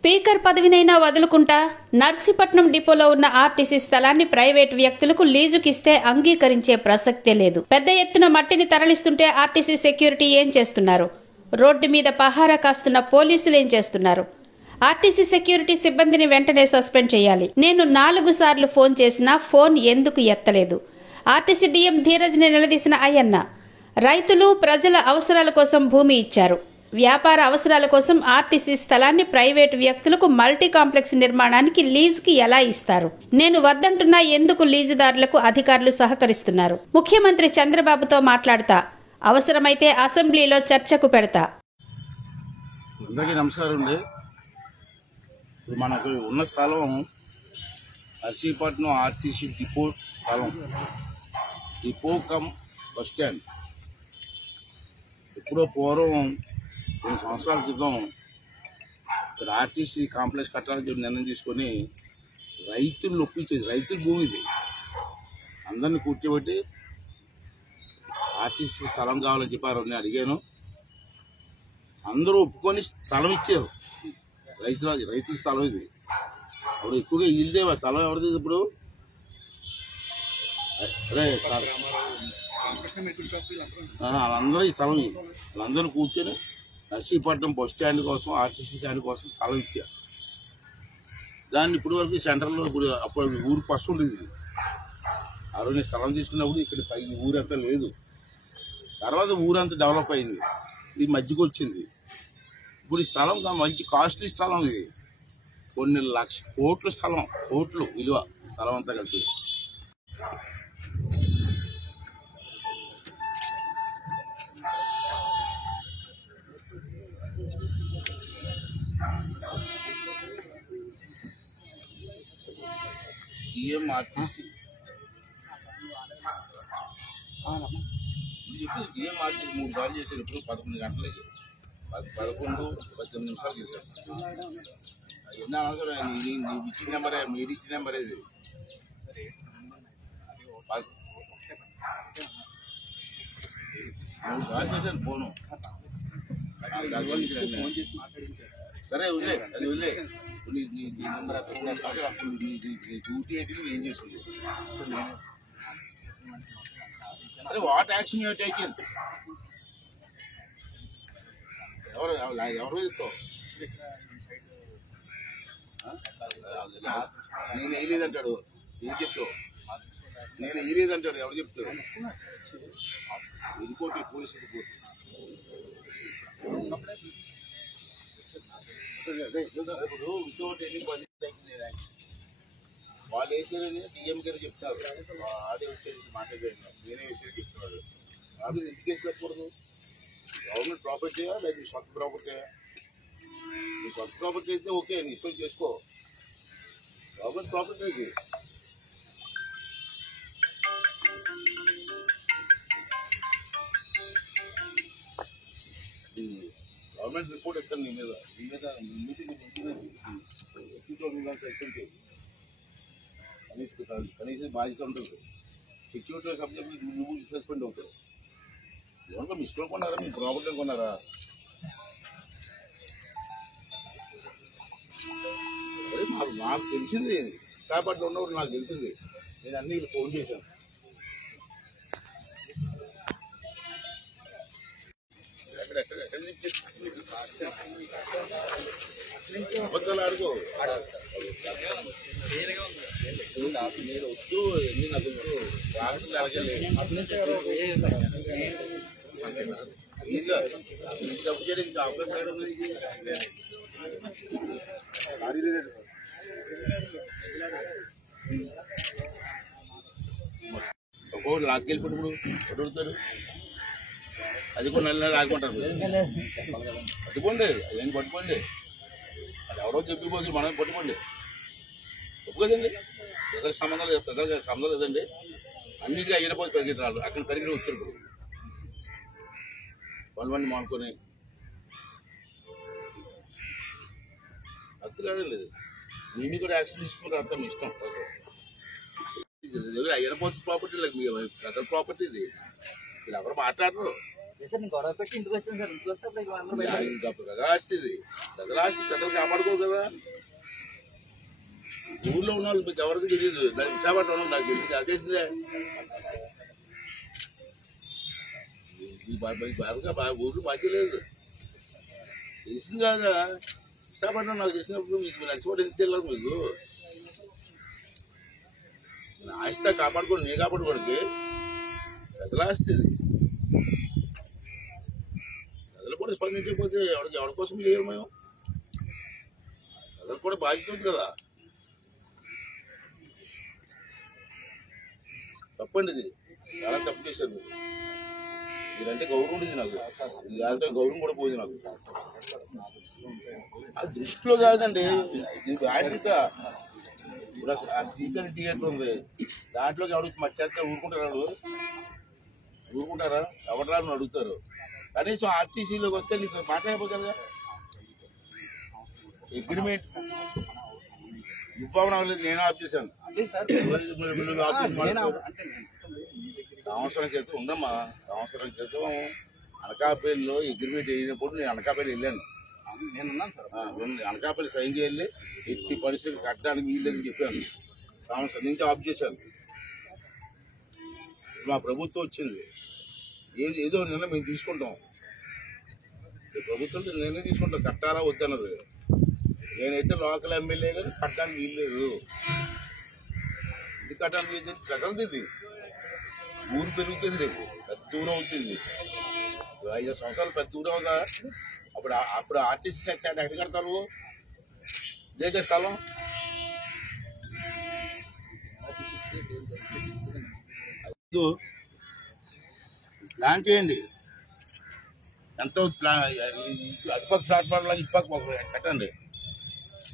Speaker పదవినైనా వదులుకుంటా Narsipatnam డిపోలో ఉన్న RTC స్థలాన్ని ప్రైవేటు వ్యక్తులకు లీజుకిస్తే అంగీకరించే ప్రసక్తే లేదు. పెద్ద ఎత్తున మట్టిని తరలిస్తుంటే ఆర్టీసీ సెక్యూరిటీ ఏం చేస్తున్నారు? రోడ్డు మీద పహారా కాస్తున్న పోలీసులు ఏం చేస్తున్నారు? ఆర్టీసీ సెక్యూరిటీ సిబ్బందిని వెంటనే సస్పెండ్ చేయాలి. నేను 4 సార్లు ఫోన్ చేసినా ఫోన్ ఎందుకు ఎత్తలేదు? ఆర్టీసీ డీఎం ధీరజ్ని నిలదీసిన అయ్యన్న, రైతులు ప్రజల అవసరాల కోసం భూమి ఇచ్చారు. వ్యాపార అవసరాల కోసం ఆర్టీసీ స్థలాన్ని ప్రైవేటు వ్యక్తులకు మల్టీ కాంప్లెక్స్ నిర్మాణానికి లీజుకి ఎలా ఇస్తారు? నేను వద్దంటున్నా ఎందుకు లీజుదారులకు అధికారులు సహకరిస్తున్నారు? ముఖ్యమంత్రి చంద్రబాబుతో మాట్లాడతా, అవసరమైతే అసెంబ్లీలో చర్చకు పెడతా. అందరికీ నమస్కారం అండి. మనకు ఉన్న స్థలం నర్సీపట్నం ఆర్టీసీ డిపో స్థలం, డిపో కమ్ బస్ స్టాండ్. ఎప్పుడో పూర్వం 2 సంవత్సరాల క్రితం ఇక్కడ ఆర్టీసీ కాంప్లెక్స్ కట్టాలని చెప్పి నిర్ణయం తీసుకొని రైతులు ఒప్పించేది. రైతుల భూమి ఇది. అందరినీ కూర్చోబెట్టి ఆర్టీసీ స్థలం కావాలని చెప్పారు. నేను అడిగాను, అందరూ ఒప్పుకొని స్థలం ఇచ్చారు. రైతుల స్థలం ఇది. అప్పుడు ఎక్కువగా ఇల్దే స్థలం ఎవరిది ఇప్పుడు? అదే అందరూ ఈ స్థలం అందరూ కూర్చొని నర్సీపట్నం బస్ స్టాండ్ కోసం, ఆర్టీసీ స్టాండ్ కోసం స్థలం ఇచ్చారు. దాన్ని ఇప్పటి వరకు సెంటర్లో అప్పుడు ఊరు ఫస్ట్ ఉండేది. ఆ రోజు స్థలం తీసుకున్నప్పుడు ఇక్కడ పై ఊరంతా లేదు. తర్వాత ఊరంతా డెవలప్ అయింది. ఇది మధ్యకి వచ్చింది. ఇప్పుడు ఈ స్థలం మంచి కాస్ట్లీ స్థలం. ఇది కొన్ని లక్ష కోట్ల స్థలం, కోట్లు విలువ స్థలం అంతా కలిపి. డిఎం ఆర్టీసీ డిఎం ఆర్టీసీ 3 సార్లు చేశారు. ఇప్పుడు 11 గంటలకి 11-18 నిమిషాలు చేశారు. ఎన్ని అవసరం? నీకు ఇచ్చిన నెంబరే, మీరు ఇచ్చిన నెంబర్ ఇది. మూడు సార్లు చేశాను ఫోను. సరే వదిలే, అది వదిలే. అప్పుడు డ్యూటీ అయితే నువ్వు ఏం చేసుకుంటావు? అరే వాట్ యాక్షన్ యూ టేకెన్? ఎవరు ఇస్తావు? నేను వేయలేదంటాడు. ఏం చెప్తావు? నేను వేయలేదంటాడు. ఎవరు చెప్తాడు? Report, police report. ఇప్పుడు వితౌట్ ఎనీ పని వాళ్ళు వేసారని డిఎం గారు చెప్తారు. ఆడే వచ్చేసి మాట్లాడారు, నేనే వేసేది చెప్తున్నాడు. కాబట్టి ఎందుకు కేసు పెట్టకూడదు? గవర్నమెంట్ ప్రాపర్టీయా లేదా సొంత ప్రాపర్టీయా? నీ సొంత ప్రాపర్టీ అయితే ఓకే, నీ ఇష్టం చేసుకో. గవర్నమెంట్ ప్రాపర్టీ అది. గవర్నమెంట్ రిపోర్ట్ ఇస్తాను నీ మీద. మీటింగ్ కనీసం బాధ్యత ఉంటుంది. సెక్యూరిటీ సబ్జెక్ట్ నువ్వు సస్పెండ్ అవుతావు. ఎవరికో మీ ఇష్టం కొన్నారా? మీ ప్రాపర్టీ కొన్నారా? అదే నాకు తెలిసింది. విశాఖపట్నం ఉన్నప్పుడు నాకు తెలిసింది. నేను అన్ని ఫోన్ చేశాను. అబద్ధాలు ఆడుకో. నేను వద్దు, ఎన్ని నాకు రాకుండా అడగలేదు. డబ్బు చేయడానికి అవకాశం ఒక్కొక్కటి లాక్కెళ్ళిపోయినప్పుడు అడుగుతారు. అది కూడా నెల ఆడుకుంటారు. పట్టుకోండి, అదేం పట్టుకోండి. అది ఎవరో చెప్పిపోతుంది, మనం పట్టుకోండి. తప్పు కదండి. పెద్దల సంబంధాలు పెద్దల సంబంధం లేదండి. అన్నిటికీ అయినపోతే పెరిగి రాదు. అక్కడ పెరిగి వచ్చారు. ఇప్పుడు పనులన్నీ మానుకొని అర్థం కాదండి. నేను కూడా యాక్షన్ తీసుకుని అర్థం ఇష్టం. అయినపోతే ప్రాపర్టీ లేదు, మీ పెద్దల ప్రాపర్టీ ఇది. మీరు ఎవరు మాట్లాడరు. సార్ నేను గొడవ పెట్టి ఇంటికి వచ్చాను సార్. ఇంటికి వస్తే అప్పుడు అందరూ బయట ఇంకా ప్రజలాస్తి ఇది. ప్రజలాస్తి ప్రజలు కాపాడుకోరు కదా. ఊళ్ళో ఉన్న వాళ్ళు మీకు ఎవరికి తెలియదు. నాకు విశాఖపట్నంలో నాకు తెలిసింది అదేసిందే. ఊళ్ళు బాధ్యత లేదు తెలిసింది కదా. విశాఖపట్నం నాకు తెలిసినప్పుడు మీకు నడిచిపోతే తెలియదు. మీకు ఆస్తి కాపాడుకోండి, నీ కాపాడుకోండి. ప్రజలాస్తి ఇది. ప్రజలు కూడా స్పందించకపోతే ఎవరి కోసం చేయాలి మేము? ప్రజలు కూడా బాధ్యత ఉంది కదా. తప్పండి ఇది. చాలా తప్పు చేశారు మీరు. మీరంటే గౌరవం ఉండేది నాకు. దాంతో గౌరవం కూడా పోయింది నాకు. ఆ దృష్టిలో కాదండి ఇది బాధ్యత. ఇప్పుడు ఆ శ్రీకరి థియేటర్ ఉంది, దాంట్లోకి ఎవరికి మర్చేస్తే ఊరుకుంటారు వాళ్ళు? ఊరుకుంటారా? ఎవరు రాని అడుగుతారు. కనీసం ఆర్టీసీలోకి వస్తే నీకు మాట్లాడకపోతే అగ్రిమెంట్ ఇవ్వడం అవ్వలేదు. నేను ఆఫ్ చేశాను. సంవత్సరం క్రితం ఉండమ్మా. సంవత్సరం క్రితం అనకాపల్లిలో అగ్రిమెంట్ అయినప్పుడు నేను అనకాపల్లి వెళ్ళాను. అనకాపల్లి సైన్ చేయాలి, ఎట్టి పరిస్థితులు కట్టడానికి వీల్లేదని చెప్పాను. సంవత్సరం నుంచి ఆఫ్ చేశాను. మా ప్రభుత్వం వచ్చింది, ఏదో నిర్ణయం మేము తీసుకుంటాం. ప్రభుత్వం నిర్ణయం తీసుకుంటాం కట్టాలా వద్దన్నది. నేనైతే లోకల్ ఎమ్మెల్యే కానీ కట్టడానికి వీల్లేదు. ఇది కట్టడానికి వీలు ప్రజలది. ఇది ఊరు పెరుగుతుంది, రేపు పెద్ద ఊరు అవుతుంది. 5 సంవత్సరాలు పెద్ద ఊరు అవుతా. అప్పుడు ఆర్టీసీ సెక్షన్ ఎక్కడ కడతారు? ఇదే స్థలం. ప్లాన్ చేయండి. ఎంతో అటుపక్క ప్లాట్ఫామ్ లాగా ఇటుపక్క కట్టండి.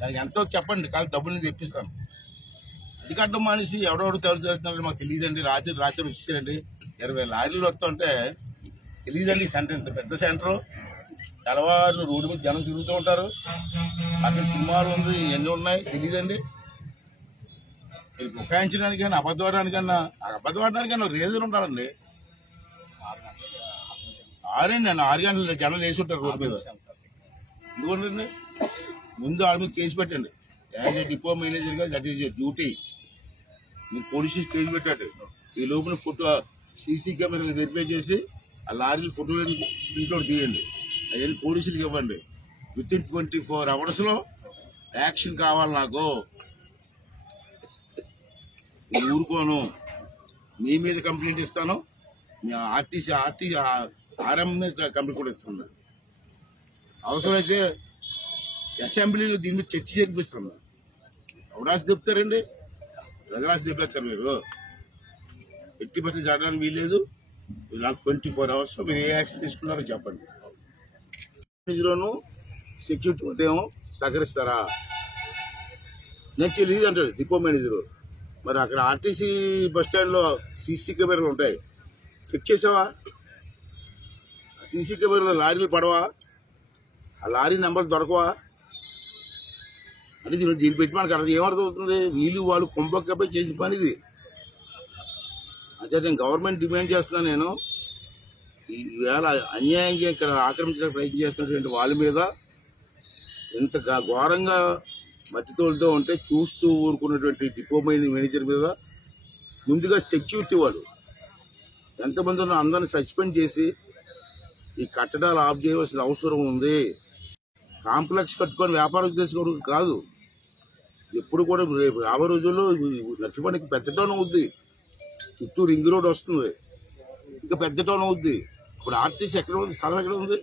దానికి ఎంతో చెప్పండి, కాదు డబ్బులు తెప్పిస్తాను. అది కట్టడం మనిషి ఎవడెవడు తగులుతున్నాడు మాకు తెలియదండి. రాత్రి వచ్చేసారండి 20 లారీలు వస్తుంటే తెలియదండి. సెంటర్ ఇంత పెద్ద సెంటర్, తెల్లవారు రోడ్డు మీద జనం తిరుగుతూ ఉంటారు. అక్కడ సినిమాలు ఉంది, ఇవన్నీ ఉన్నాయి, తెలియదండి. మీరు బుకాయించడానికైనా అబద్ధపడడానికన్నా రీజన్ ఉండాలండి. 6 గంటలు జనం వేసి ఉంటారు రోడ్డు మీద. ఎందుకంటే ముందు ఆడ మీద కేసు పెట్టండి. యాజ్ ఏ డిపో మేనేజర్ గా దట్ ఈస్ యువర్ డ్యూటీ. మీరు పోలీసు కేసు పెట్టండి. ఈ లోపల ఫోటో సీసీ కెమెరాలు వెరిఫై చేసి ఆ లారీల ఫోటోలు ప్రింట్అవుట్ తీయండి. అవన్నీ పోలీసులకు ఇవ్వండి. విత్ ఇన్ 24 hours లో యాక్షన్ కావాలి నాకు. నేను ఊరుకోను. మీ మీద కంప్లైంట్ ఇస్తాను. మీ ఆర్టీసీ ఆర్ఎం మీద కంప్లైంట్ కూడా ఇస్తాను. అవసరమైతే అసెంబ్లీలో దీని మీద చర్చ జరిపిస్తాను. ఎవడాసి చెప్తారండి? ప్రజలాసి చెప్పేస్తారు. మీరు 80% జరగడానికి వీల్లేదు. నాకు 24 hours లో మీరు ఏ యాక్షన్ తీసుకున్నారో చెప్పండి. ఇందులోనూ సెక్యూరిటీ ఏమో సహకరిస్తారా? నేను తెలియదు అంటాడు డిపో మేనేజర్. మరి అక్కడ ఆర్టీసీ బస్ స్టాండ్ లో సీసీ కెమెరాలు ఉంటాయి, చెక్ చేసావా? సీసీ కెమెరాలో లారీలు పడవా? ఆ లారీ నెంబర్ దొరకవా? అంటే దీన్ని పెట్టి మనకు అర్థం ఏమర్థమవుతుంది? వీళ్ళు వాళ్ళు కుంభకపై చేసిన పని ఇది. అంటే నేను గవర్నమెంట్ డిమాండ్ చేస్తున్నాను. నేను ఈవేళ అన్యాయంగా ఇక్కడ ఆక్రమించడానికి ప్రయత్నం చేస్తున్నటువంటి వాళ్ళ మీద ఇంత ఘోరంగా మట్టి తోలుతూ ఉంటే చూస్తూ ఊరుకున్నటువంటి డిపో మేనేజర్ మీద ముందుగా సెక్యూరిటీ వాళ్ళు ఎంతమంది ఉన్నా అందరిని సస్పెండ్ చేసి ఈ కట్టడాలు ఆఫ్ చేయవలసిన అవసరం ఉంది. కాంప్లెక్స్ కట్టుకొని వ్యాపారం చేసుకోవడం కాదు. ఎప్పుడు కూడా రేపు రాబోయే రోజుల్లో నర్సిపల్లికి పెద్ద టౌన్ అవుద్ది. చుట్టూ రింగ్ రోడ్ వస్తుంది, ఇంకా పెద్ద టౌన్ అవుద్ది. ఇప్పుడు ఆర్టీసీ ఎక్కడ ఉంది? స్థలం ఎక్కడ ఉంది?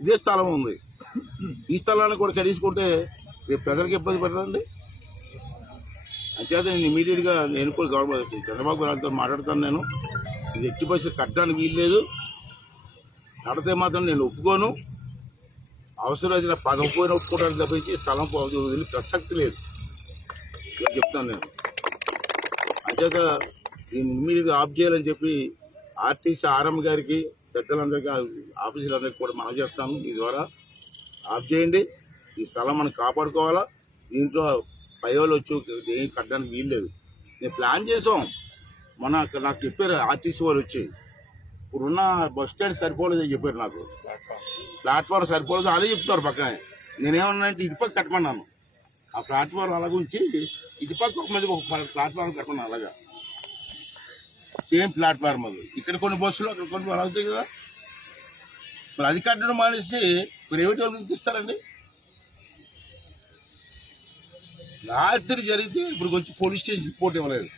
ఇదే స్థలం ఉంది. ఈ స్థలాన్ని కూడా కడీసుకుంటే రేపు ప్రజలకు ఇబ్బంది పడదండి. అంచేత నేను ఇమీడియట్ గా నేను కూడా గవర్నమెంట్ చంద్రబాబు గారితో మాట్లాడతాను. నేను ఇది ఎట్టి పరిస్థితులు కట్టడానికి వీల్లేదు. కడితే మాత్రం నేను ఒప్పుకోను. అవసరమైన పదం పోయిన ఒప్పుకోవడానికి తప్పించి స్థలం వదిలి ప్రసక్తి లేదు చెప్తాను నేను. అంచేత దీన్ని ఇమీడియట్ గా ఆఫ్ చేయాలని చెప్పి ఆర్టీసీ ఆర్ఎం గారికి, పెద్దలందరికీ, ఆఫీసులందరికీ కూడా మనం చేస్తాము. మీ ద్వారా ఆఫ్ చేయండి. ఈ స్థలం మనం కాపాడుకోవాలా. దీంట్లో పైవాళ్ళు వచ్చి ఏం కట్టడానికి వీల్లేదు. నేను ప్లాన్ చేసాం. మొన్న నాకు చెప్పారు ఆర్టీసీ వాళ్ళు వచ్చి ఇప్పుడున్న బస్ స్టాండ్ సరిపోలేదని చెప్పారు నాకు. ప్లాట్ఫామ్ సరిపోలేదు అదే చెప్తారు పక్కనే. నేనేమన్నా అంటే ఇటుపక్క కట్టమన్నాను. ఆ ప్లాట్ఫామ్ అలాగ ఉంచి ఇటుపక్క ఒక మంది ఒక ప్లాట్ఫామ్ కట్టమన్నాను. అలాగా సేమ్ ప్లాట్ఫామ్ అది. ఇక్కడ కొన్ని బస్సులు అక్కడ కొన్ని అలాగుతాయి కదా. మరి అది కట్టడం మానేసి ప్రైవేట్ వాళ్ళకి ఇస్తారండి. రాత్రి జరిగితే ఇప్పుడు కొంచెం పోలీస్ స్టేషన్ రిపోర్ట్ ఇవ్వలేదు.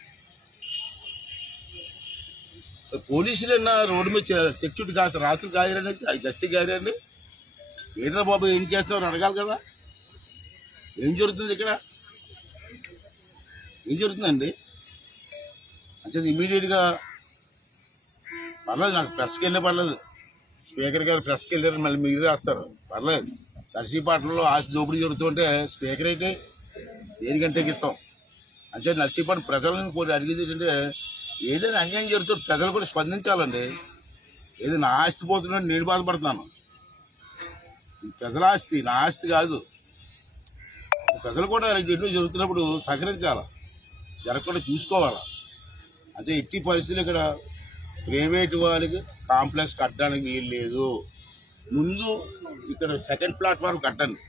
పోలీసులన్నా రోడ్డు మీద సెక్యూరిటీ కాదు రాత్రి కాయరండి, అది గస్తీ కాయరండి. ఏంట్రా బాబు ఏం చేస్తున్నారు అడగాలి కదా. ఏం జరుగుతుంది ఇక్కడ, ఏం జరుగుతుందండి అంటే ఇమీడియట్గా పర్లేదు. నాకు ప్రెస్కి వెళ్ళే పర్లేదు. స్పీకర్ గారు ప్రెస్కి వెళ్ళారు, మళ్ళీ మీరు రాస్తారు పర్లేదు. నర్సీపట్నంలో ఆస్తి దోపిడీ జరుగుతుంటే స్పీకర్ అయితే దేనికంటే ఇస్తాం అంటే నర్సీపట్నం ప్రజలను కూడా అడిగేది ఏంటంటే ఏదైనా అన్యాయం జరుగుతుంది ప్రజలు కూడా స్పందించాలండి. ఏదైనా ఆస్తి పోతున్నా నేను బాధపడుతున్నాను. ప్రజల ఆస్తి నా ఆస్తి కాదు. ప్రజలు కూడా ఎన్నో జరుగుతున్నప్పుడు సహకరించాలి, జరగకుండా చూసుకోవాలా. అంటే ఎట్టి పరిస్థితులు ఇక్కడ ప్రైవేటు వాళ్ళకి కాంప్లెక్స్ కట్టడానికి వీలు లేదు. ముందు ఇక్కడ సెకండ్ ప్లాట్ఫామ్ కట్టండి.